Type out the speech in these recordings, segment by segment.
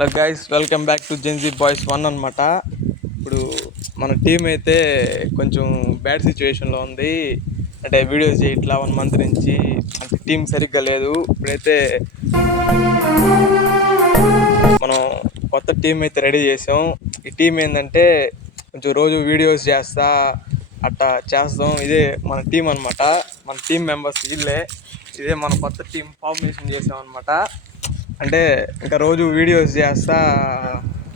Hello guys, welcome back to Gen Z boys 1 అనమాట. ఇప్పుడు మన టీం అయితే కొంచెం బ్యాడ్ సిచ్యువేషన్లో ఉంది. అంటే వీడియోస్ చేయట్లా 1 మంత్ నుంచి, అంటే టీం సరిగ్గా లేదు. ఇప్పుడైతే మనం కొత్త టీం అయితే రెడీ చేసాం. ఈ టీం ఏంటంటే కొంచెం రోజు వీడియోస్ చేస్తా అట్టా చేస్తాం. ఇదే మన టీం అనమాట. మన టీం మెంబర్స్ వీళ్ళే. ఇదే మన కొత్త టీం ఫార్మేషన్ చేసాం అనమాట. అంటే ఇంకా రోజు వీడియోస్ చేస్తా,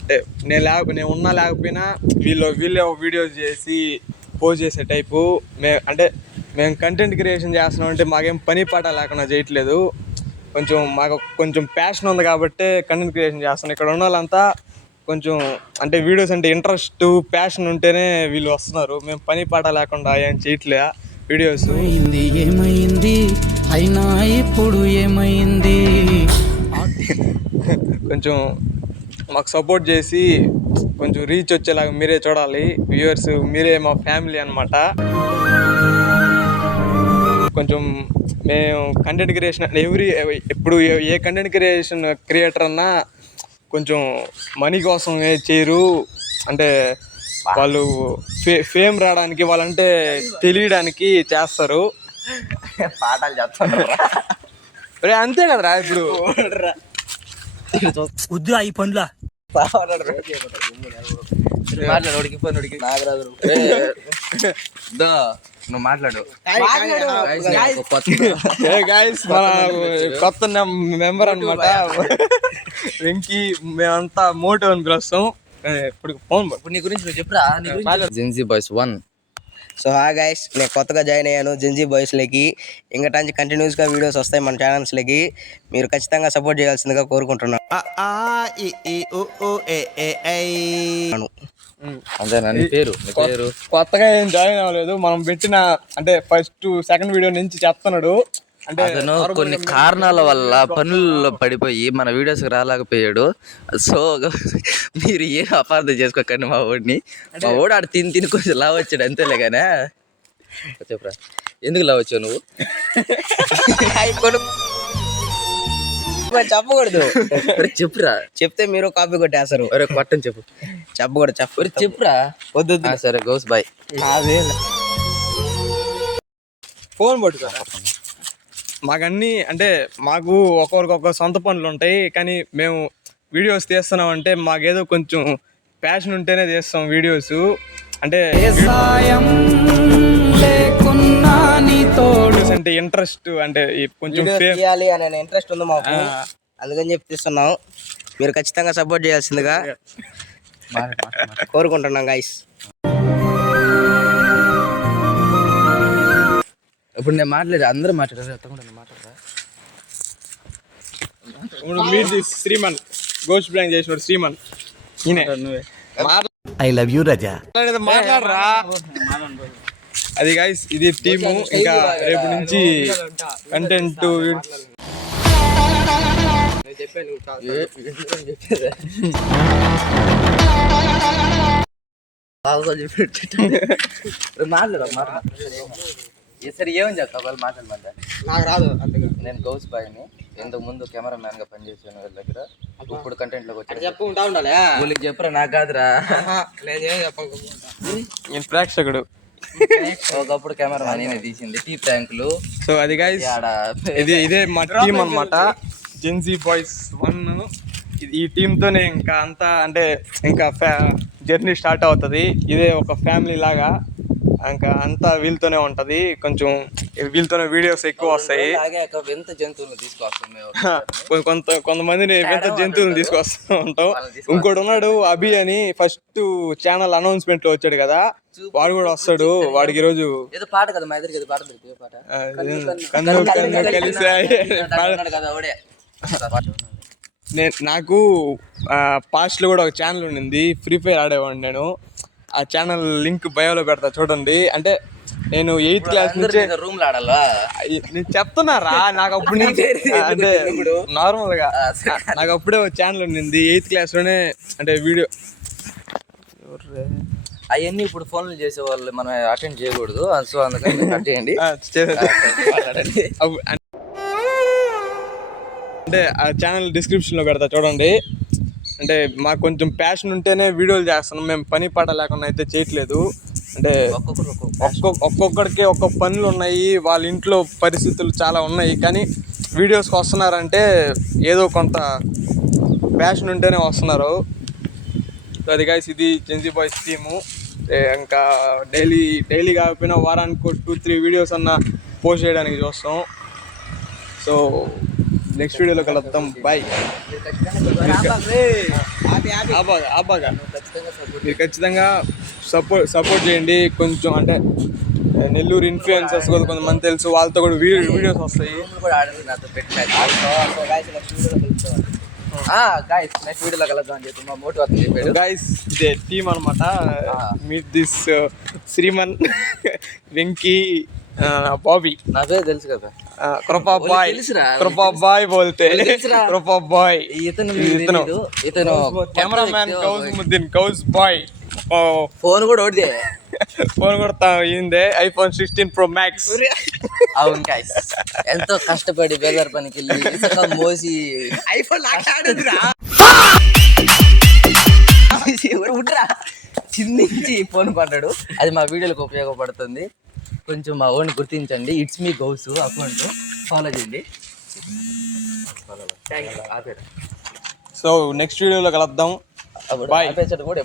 అంటే నేను ఉన్నా లేకపోయినా వీళ్ళే వీడియోస్ చేసి పోస్ట్ చేసే టైపు. మేము కంటెంట్ క్రియేషన్ చేస్తున్నాం అంటే మాకేం పని పాట లేకుండా చేయట్లేదు. మాకు కొంచెం ప్యాషన్ ఉంది కాబట్టి కంటెంట్ క్రియేషన్ చేస్తున్నాం. ఇక్కడ ఉన్న వాళ్ళంతా కొంచెం అంటే వీడియోస్ అంటే ఇంట్రెస్ట్, ప్యాషన్ ఉంటేనే వీళ్ళు వస్తున్నారు. మేము పని పాట లేకుండా ఏం చేయట్లే వీడియోస్. ఏమైంది అయినా ఇప్పుడు ఏమైంది? కొంచెం మాకు సపోర్ట్ చేసి కొంచెం రీచ్ వచ్చేలాగా మీరే చూడాలి. వ్యూవర్స్ మీరే మా ఫ్యామిలీ అనమాట. కొంచెం మేము కంటెంట్ క్రియేషన్ ఇప్పుడు ఏ కంటెంట్ క్రియేటర్ అన్నా కొంచెం మనీ కోసం చేయరు. అంటే వాళ్ళు ఫేమ్ రావడానికి, వాళ్ళంటే తెలియడానికి చేస్తారు. పాఠాలు చెప్తాను అంతే కదరా. ఇప్పుడు వద్దురా ఈ పనులా మాట్లాడు, ఉడికి ఫోన్ ఉడికి నాగరాజు నువ్వు మాట్లాడు. మన కొత్త మెంబర్ అనమాట వెంకీ. మేమంతా మోటో అని పిలుస్తాం. ఇప్పుడు నీ గురించి నువ్వు చెప్పురా. Gen Z boys 1. సో గైస్, నేను కొత్తగా జాయిన్ అయ్యాను జెన్జీ బాయ్స్లోకి. ఇంకా నుంచి కంటిన్యూస్గా వీడియోస్ వస్తాయి మన ఛానల్స్లోకి. మీరు ఖచ్చితంగా సపోర్ట్ చేయాల్సిందిగా కోరుకుంటున్నాను. అంతేనా? నీ పేరు కొత్తగా ఏం జాయిన్ అవ్వలేదు. మనం పెట్టిన అంటే ఫస్ట్ సెకండ్ వీడియో నుంచి చెప్తున్నాడు. అంటే అతను కొన్ని కారణాల వల్ల పనుల్లో పడిపోయి మన వీడియోస్ రాలేకపోయాడు. సో మీరు ఏం అపార్థం చేసుకోకండి మా ఓడిని. మా ఓడు ఆడ తిని కొంచెం లావ్ వచ్చాడు అంతేలే. కానీ చెప్పురా, ఎందుకు లావ్ వచ్చావు నువ్వు? చెప్పకూడదు. చెప్పురా. చెప్తే మీరు కాపీ కొట్టేస్తారు. కొట్టని చెప్పు. చెప్పకూడదు. చెప్పురా. వద్దు. సరే గౌస్ బాయ్. ఫోన్ పట్టుకో. మాకన్నీ అంటే మాకు ఒక్కొక్క సొంత పనులు ఉంటాయి. కానీ మేము వీడియోస్ తీస్తున్నామంటే మాకేదో కొంచెం ప్యాషన్ ఉంటేనే తీస్తాం వీడియోస్. అంటే అంటే ఇంట్రెస్ట్, అంటే కొంచెం చేయాలి అనే ఇంట్రెస్ట్ ఉంది మాకు. అందుకని చెప్పి తీస్తున్నాం. మీరు ఖచ్చితంగా సపోర్ట్ చేయాల్సిందిగా కోరుకుంటున్నాం గైస్. ఇప్పుడు నేను మాట్లాడే అందరూ మాట్లాడారు. మాట్లాడరా. మీరు శ్రీమన్ గోస్ట్ బ్లాంక్ చేసినాడు. శ్రీమన్ ఐ లవ్ యూ రజా. మాట్లాడరా. అది గైస్, ఇది టీము. ఇంకా రేపు నుంచి కంటెంట్ సరే ఏమని చెప్తా వాళ్ళు మాట్లాడమంటే? నాకు రాదు. నేను గౌస్ బాయ్ని. ఇంతకు ముందు కెమెరా మ్యాన్ గా పనిచేసాను వీళ్ళ దగ్గర. ఇప్పుడు కంటెంట్ లోకి వచ్చి చెప్పుకుంటా ఉండాలి. వీళ్ళకి చెప్పరా, నాకు కాదురా. నేను ప్రేక్షకుడు. ఒకప్పుడు కెమెరా మ్యాన్ తీసింది టీ ట్యాంకులు. సో అది గైస్, ఇదే మా టీం అనమాట, జెన్జీ బాయ్స్ 1. ఈ టీంతోనే ఇంకా అంతా అంటే ఇంకా జర్నీ స్టార్ట్ అవుతుంది. ఇదే ఒక ఫ్యామిలీ లాగా. ఇంకా అంతా వీళ్ళతోనే ఉంటుంది. కొంచెం వీళ్ళతోనే వీడియోస్ ఎక్కువ వస్తాయి. వింత జంతువులను తీసుకొస్తాం. కొంతమందిని వింత జంతువులను తీసుకొస్తూ ఉంటాం. ఇంకోటి ఉన్నాడు అభి అని, ఫస్ట్ ఛానల్ అనౌన్స్మెంట్ లో వచ్చాడు కదా, వాడు కూడా వస్తాడు. వాడికి ఈరోజు ఏదో పాట కదా మా ఇద్దరికి పాట దొరికింది. పాట కన్ను కన్ను కలిసి. నాకు పాస్ట్ లో కూడా ఒక ఛానల్ ఉండింది, ఫ్రీ ఫైర్ ఆడేవాడిని నేను. ఆ ఛానల్ లింక్ బయోలో పెడతా చూడండి. అంటే నేను 8th క్లాస్ నుంచి రూమ్ లో ఆడాలా నేను చెప్తున్నారా. నాకు అప్పుడు నుంచి అంటే నార్మల్ గా నాకు అప్పుడే ఒక ఛానల్ ఉండింది 8th క్లాస్ లోనే. అంటే వీడియో అవన్నీ ఇప్పుడు ఫోన్లు చేసే వాళ్ళు మనం అటెండ్ చేయకూడదు. సో అందుకని కట్ చేయండి. అంటే ఆ ఛానల్ డిస్క్రిప్షన్ లో పెడతా చూడండి. అంటే మాకు కొంచెం ప్యాషన్ ఉంటేనే వీడియోలు చేస్తున్నాం, మేము పని పాట లేకుండా అయితే చేయట్లేదు. అంటే ఒక్కొక్కడికి ఒక్కొక్క పనులు ఉన్నాయి, వాళ్ళ ఇంట్లో పరిస్థితులు చాలా ఉన్నాయి, కానీ వీడియోస్కి వస్తున్నారంటే ఏదో కొంత ప్యాషన్ ఉంటేనే వస్తున్నారు. సో అది గైస్, ఇది జెన్జీ బాయ్స్ టీము. ఇంకా డైలీ కాకపోయినా వారానికి 2-3 వీడియోస్ అన్న పోస్ట్ చేయడానికి చూస్తాం. సో నెక్స్ట్ వీడియోలో కలుద్దాం. బాయ్. ఆబాగా మీరు ఖచ్చితంగా సపోర్ట్ చేయండి. కొంచెం అంటే నెల్లూరు ఇన్ఫ్లుయెన్సర్స్ కూడా కొంతమంది తెలుసు, వాళ్ళతో కూడా వీడియోస్ వస్తాయి. నెక్స్ట్ వీడియోలో కలుద్దాం అని చెప్పి మా మోటు అతను చెప్పాడు. గైస్ ఇదే టీమ్ అనమాట. Meet this Shriman, Venky, Bobby. నా పేరు తెలుసు కదా, కృపా బాయ్. తెలుసురా, కృపా బాయ్ బోల్తే కృపా బాయ్. ఇతను కెమెరామ్యాన్ కౌజ్ముద్దీన్, కౌజ్ బాయ్. ఫోన్ కూడా ఓడిదే. ఫోన్ కూడా అయిందే, iPhone 16 Pro Max. అవును గైస్, ఎంతో కష్టపడి బేదర్ పనికి వెళ్ళి ఇసుక మోసి ఐఫోన్ చిందించి ఫోన్ పడ్డాడు. అది మా వీడియోలకు ఉపయోగపడుతుంది. కొంచెం మా ఓన్ గుర్తించండి. It's me Ghouse account follow చేయండి. సో నెక్స్ట్ వీడియోలో కలుద్దాం. బాయ్. కూడా